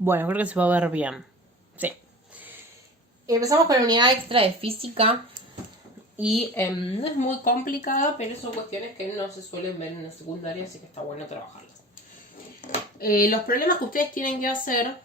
Bueno, creo que se va a ver bien. Sí. Empezamos con la unidad extra de física. Y no es muy complicada, pero son cuestiones que no se suelen ver en la secundaria, así que está bueno trabajarlas. Los problemas que ustedes tienen que hacer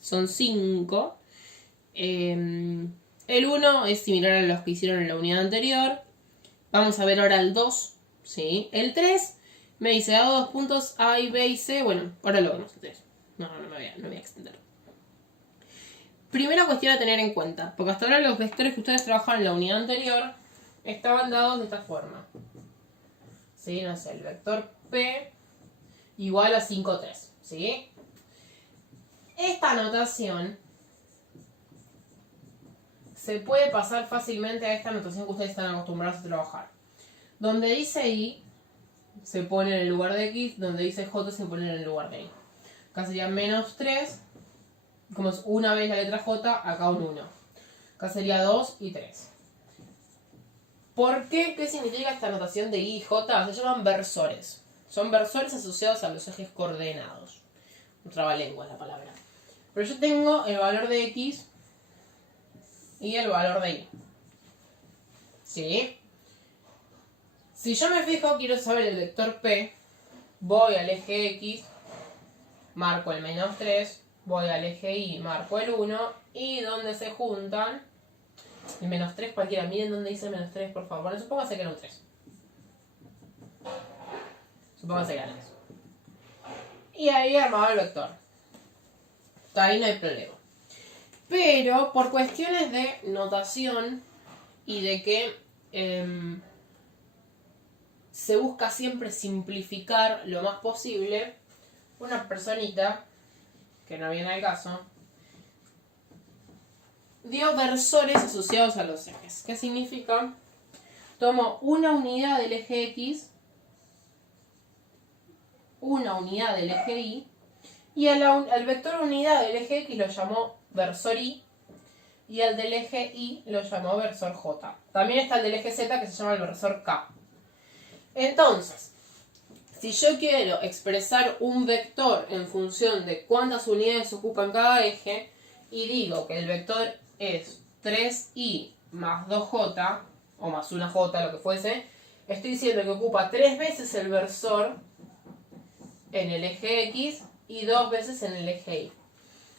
son 5. El 1 es similar a los que hicieron en la unidad anterior. Vamos a ver ahora el 2. ¿Sí? El 3 me dice, hago 2 puntos A y B y C. Bueno, ahora lo vemos el 3. No me voy a extender. Primera cuestión a tener en cuenta, porque hasta ahora los vectores que ustedes trabajaron en la unidad anterior estaban dados de esta forma. ¿Sí? No sé, el vector P igual a 5, 3. ¿Sí? Esta notación se puede pasar fácilmente a esta notación que ustedes están acostumbrados a trabajar. Donde dice I se pone en el lugar de X, donde dice J se pone en el lugar de I. Acá sería menos 3, como es una vez la letra J, acá un 1. Acá sería 2 y 3. ¿Por qué? ¿Qué significa esta notación de I y J? Se llaman versores. Son versores asociados a los ejes coordenados. Un trabalengua es la palabra. Pero yo tengo el valor de X y el valor de Y. ¿Sí? Si yo me fijo, quiero saber el vector P, voy al eje X, marco el menos 3, voy al eje Y, marco el 1, y donde se juntan, el menos 3 cualquiera, miren dónde dice menos 3, por favor. Bueno, supóngase que era un 3. Supóngase que era eso. Y ahí armaba el vector. Hasta ahí no hay problema. Pero por cuestiones de notación y de que se busca siempre simplificar lo más posible, una personita, que no viene al caso, dio versores asociados a los ejes. ¿Qué significa? Tomo una unidad del eje X, una unidad del eje Y, y al vector unidad del eje X lo llamó versor Y, y al del eje Y lo llamó versor J. También está el del eje Z, que se llama el versor K. Entonces, si yo quiero expresar un vector en función de cuántas unidades ocupan cada eje, y digo que el vector es 3i más 2j, o más 1j, lo que fuese, estoy diciendo que ocupa 3 veces el versor en el eje X y 2 veces en el eje Y.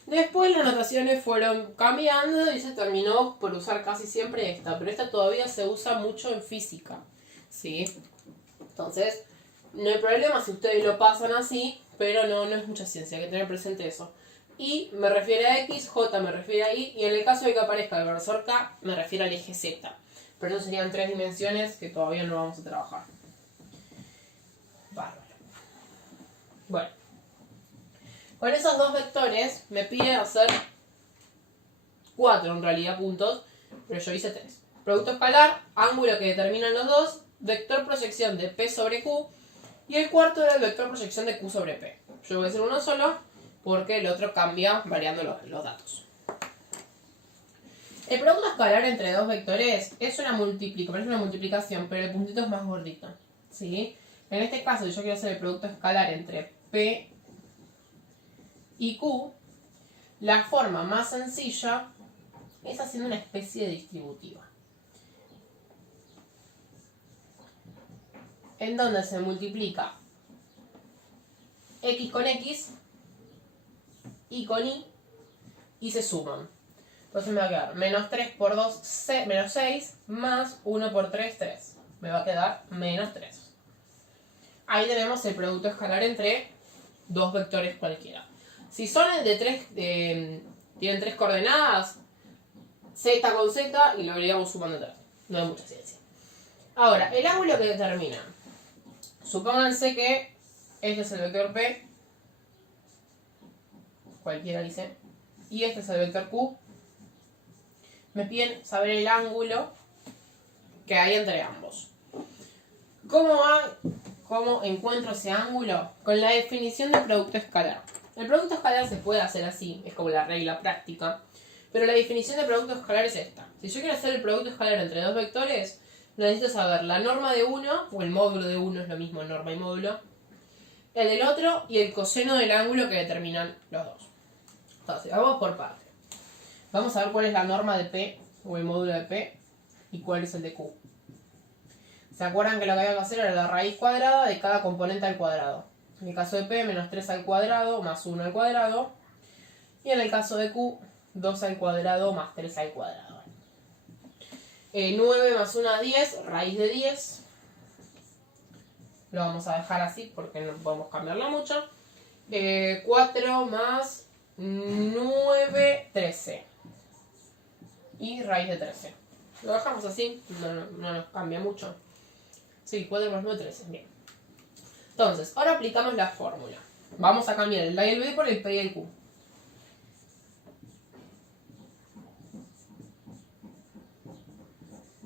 Después las notaciones fueron cambiando y se terminó por usar casi siempre esta, pero esta todavía se usa mucho en física, ¿sí? Entonces, no hay problema si ustedes lo pasan así, pero no es mucha ciencia, hay que tener presente eso. Y me refiere a X, J me refiere a Y, y en el caso de que aparezca el versor K, me refiere al eje Z. Pero eso serían 3 dimensiones que todavía no vamos a trabajar. Bárbaro. Bueno. Con esos dos vectores me pide hacer 4 en realidad puntos, pero yo hice 3. Producto escalar, ángulo que determinan los dos, vector proyección de P sobre Q, y el cuarto era el vector proyección de Q sobre P. Yo voy a hacer uno solo porque el otro cambia variando los datos. El producto escalar entre dos vectores es una multiplicación, pero el puntito es más gordito, ¿sí? En este caso, si yo quiero hacer el producto escalar entre P y Q, la forma más sencilla es haciendo una especie de distributiva, en donde se multiplica X con X, Y con Y se suman. Entonces me va a quedar menos 3 por 2, menos 6, más 1 por 3, 3. Me va a quedar menos 3. Ahí tenemos el producto escalar entre dos vectores cualquiera. Si son tienen 3 coordenadas, Z con Z, y lo iríamos sumando 3. No hay mucha ciencia. Ahora, el ángulo que determina. Supónganse que este es el vector P, cualquiera dice, y este es el vector Q. Me piden saber el ángulo que hay entre ambos. ¿Cómo encuentro ese ángulo? Con la definición de producto escalar. El producto escalar se puede hacer así, es como la regla práctica, pero la definición de producto escalar es esta. Si yo quiero hacer el producto escalar entre dos vectores, necesito saber la norma de uno, o el módulo de uno, es lo mismo, norma y módulo, el del otro y el coseno del ángulo que determinan los dos. Entonces, vamos por parte. Vamos a ver cuál es la norma de P, o el módulo de P, y cuál es el de Q. ¿Se acuerdan que lo que había que hacer era la raíz cuadrada de cada componente al cuadrado? En el caso de P, menos 3 al cuadrado más 1 al cuadrado. Y en el caso de Q, 2 al cuadrado más 3 al cuadrado. 9 más 1, 10, raíz de 10. Lo vamos a dejar así porque no podemos cambiarlo mucho. 4 más 9, 13. Y raíz de 13. Lo dejamos así, no nos cambia mucho. Sí, 4 más 9, 13. Bien. Entonces, ahora aplicamos la fórmula. Vamos a cambiar el A y el B por el P y el Q.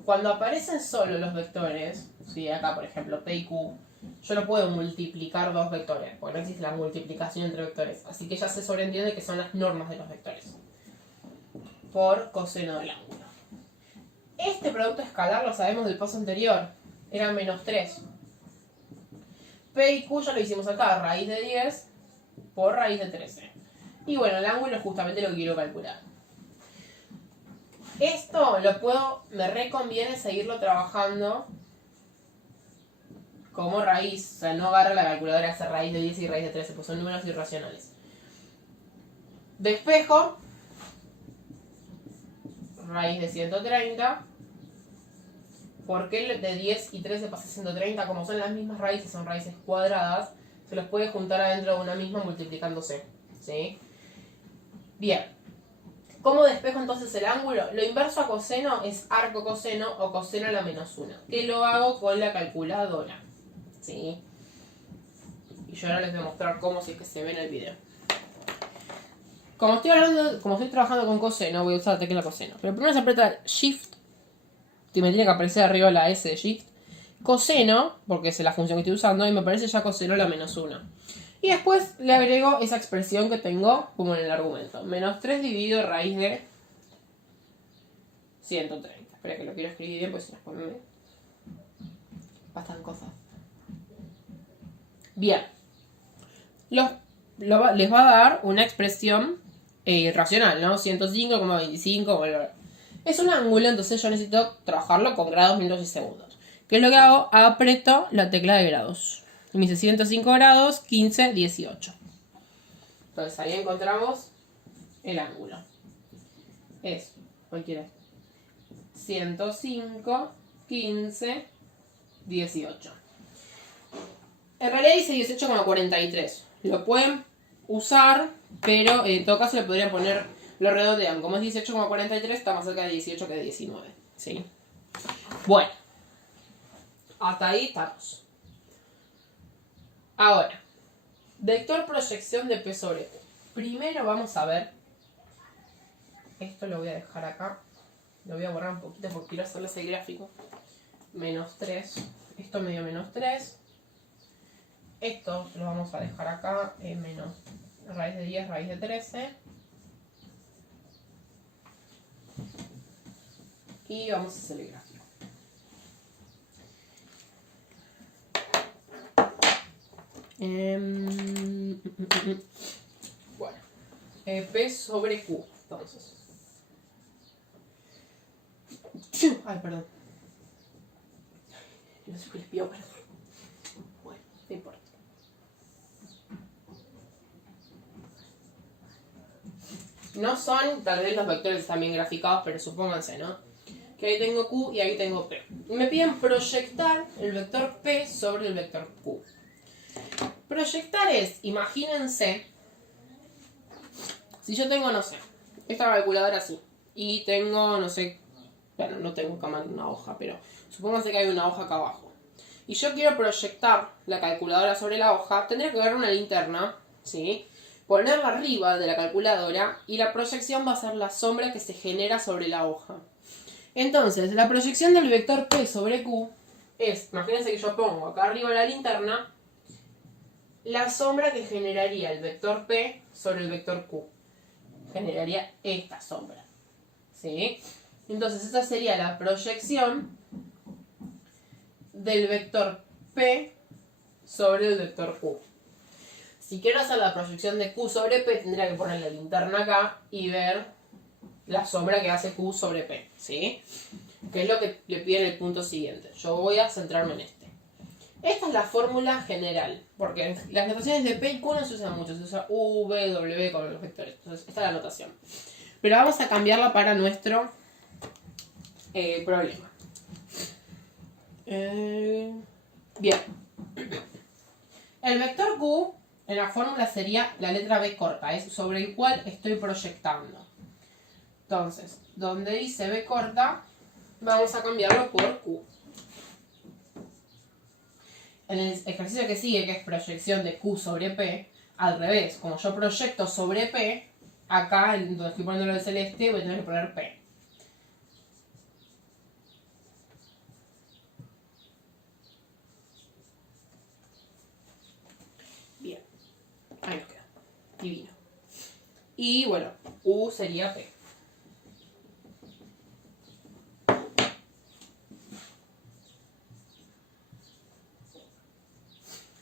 Cuando aparecen solo los vectores, ¿sí? Acá por ejemplo P y Q, yo no puedo multiplicar dos vectores, porque no existe la multiplicación entre vectores. Así que ya se sobreentiende que son las normas de los vectores. Por coseno del ángulo. Este producto escalar lo sabemos del paso anterior. Era menos 3. P y Q ya lo hicimos acá, raíz de 10 por raíz de 13. Y bueno, el ángulo es justamente lo que quiero calcular. Esto me reconviene seguirlo trabajando como raíz. O sea, no agarro la calculadora y hacer raíz de 10 y raíz de 13, pues son números irracionales. Despejo. Raíz de 130. ¿Por qué de 10 y 13 pasa a 130? Como son las mismas raíces, son raíces cuadradas, se los puede juntar adentro de una misma multiplicándose. ¿Sí? Bien. ¿Cómo despejo entonces el ángulo? Lo inverso a coseno es arco coseno o coseno a la menos 1. Que lo hago con la calculadora. ¿Sí? Y yo ahora les voy a mostrar cómo, si es que se ve en el video. Como estoy trabajando con coseno, voy a usar la tecla coseno. Pero primero se aprieta Shift, que me tiene que aparecer arriba la S de Shift. Coseno, porque es la función que estoy usando, y me aparece ya coseno a la menos 1. Y después le agrego esa expresión que tengo como en el argumento. Menos 3 dividido raíz de 130. Espera que lo quiero escribir bien, pues si no me pasan cosas. Bien. Les va a dar una expresión racional, ¿no? 105,25. Bueno, es un ángulo, entonces yo necesito trabajarlo con grados, minutos y segundos. ¿Qué es lo que hago? Aprieto la tecla de grados. Y me dice 105 grados, 15, 18. Entonces ahí encontramos el ángulo. Es, cualquiera. 105, 15, 18. En realidad dice 18,43. Lo pueden usar, pero en todo caso le podrían poner, lo redondean. Como es 18,43, está más cerca de 18 que de 19. ¿Sí? Bueno. Hasta ahí estamos. Ahora, vector proyección de P sobre Q. Primero vamos a ver. Esto lo voy a dejar acá. Lo voy a borrar un poquito porque quiero hacerle ese gráfico. Menos 3. Esto me dio menos 3. Esto lo vamos a dejar acá. Menos raíz de 10, raíz de 13. Y vamos a hacer el gráfico. Bueno, P sobre Q, entonces. Ay, perdón. No sé qué les pido, perdón. Bueno, no importa. No son, tal vez los vectores están bien graficados, pero supónganse, ¿no? Que ahí tengo Q y ahí tengo P. Y me piden proyectar el vector P sobre el vector Q. Proyectar es, imagínense, si yo tengo, no sé, esta calculadora así, y tengo, no sé, bueno, no tengo que mandar una hoja, pero supónganse que hay una hoja acá abajo. Y yo quiero proyectar la calculadora sobre la hoja, tendría que agarrar una linterna, ¿sí? Ponerla arriba de la calculadora y la proyección va a ser la sombra que se genera sobre la hoja. Entonces, la proyección del vector P sobre Q es, imagínense que yo pongo acá arriba la linterna, la sombra que generaría el vector P sobre el vector Q. Generaría esta sombra. ¿Sí? Entonces esa sería la proyección del vector P sobre el vector Q. Si quiero hacer la proyección de Q sobre P, tendría que poner la linterna acá y ver la sombra que hace Q sobre P, ¿sí? Que es lo que le pide en el punto siguiente. Yo voy a centrarme en este. Esta es la fórmula general, porque las notaciones de P y Q no se usan mucho, se usa V, W con los vectores. Entonces, esta es la notación. Pero vamos a cambiarla para nuestro problema. Bien. El vector Q en la fórmula sería la letra B corta, es sobre el cual estoy proyectando. Entonces, donde dice B corta, vamos a cambiarlo por Q. En el ejercicio que sigue, que es proyección de Q sobre P, al revés, como yo proyecto sobre P, acá, donde estoy poniendo el celeste, voy a tener que poner P. Bien. Ahí nos queda. Divino. Y bueno, U sería P.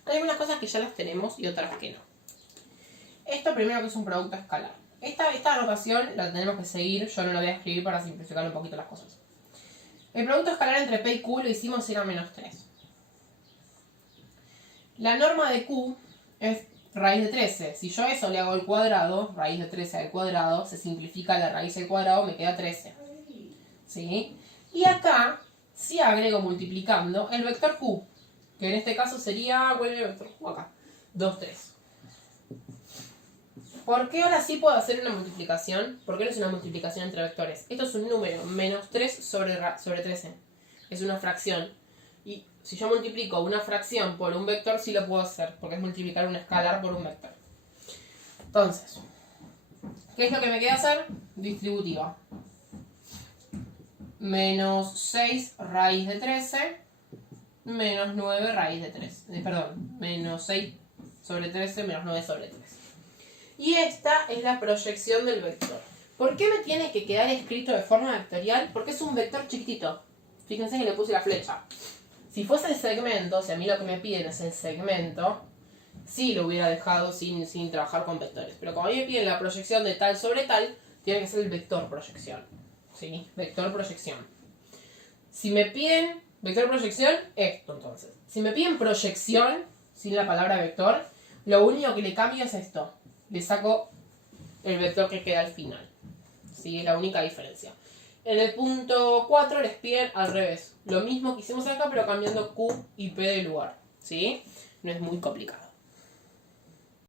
Hay algunas cosas que ya las tenemos y otras que no. Esto primero que es un producto escalar. Esta anotación la tenemos que seguir, yo no la voy a escribir para simplificar un poquito las cosas. El producto escalar entre P y Q lo hicimos y era menos 3. La norma de Q es raíz de 13. Si yo eso le hago al cuadrado, raíz de 13 al cuadrado, se simplifica la raíz al cuadrado, me queda 13. ¿Sí? Y acá, si agrego multiplicando, el vector Q, que en este caso sería, ¿cuál es el vector Q acá? 2, 3. ¿Por qué ahora sí puedo hacer una multiplicación? ¿Por qué no es una multiplicación entre vectores? Esto es un número, menos 3 sobre 13. Es una fracción. Y si yo multiplico una fracción por un vector, sí lo puedo hacer, porque es multiplicar un escalar por un vector. Entonces, ¿qué es lo que me queda hacer? Distributiva. Menos 6 raíz de 13, menos 9 raíz de 3. Perdón, menos 6 sobre 13, menos 9 sobre 3. Y esta es la proyección del vector. ¿Por qué me tiene que quedar escrito de forma vectorial? Porque es un vector chiquitito. Fíjense que le puse la flecha. Si fuese el segmento, si a mí lo que me piden es el segmento, sí lo hubiera dejado sin trabajar con vectores. Pero como a mí me piden la proyección de tal sobre tal, tiene que ser el vector proyección. ¿Sí? Vector proyección. Si me piden vector proyección, esto entonces. Si me piden proyección, sin la palabra vector, lo único que le cambio es esto. Le saco el vector que queda al final. ¿Sí? Es la única diferencia. En el punto 4 les piden al revés. Lo mismo que hicimos acá, pero cambiando Q y P de lugar. ¿Sí? No es muy complicado.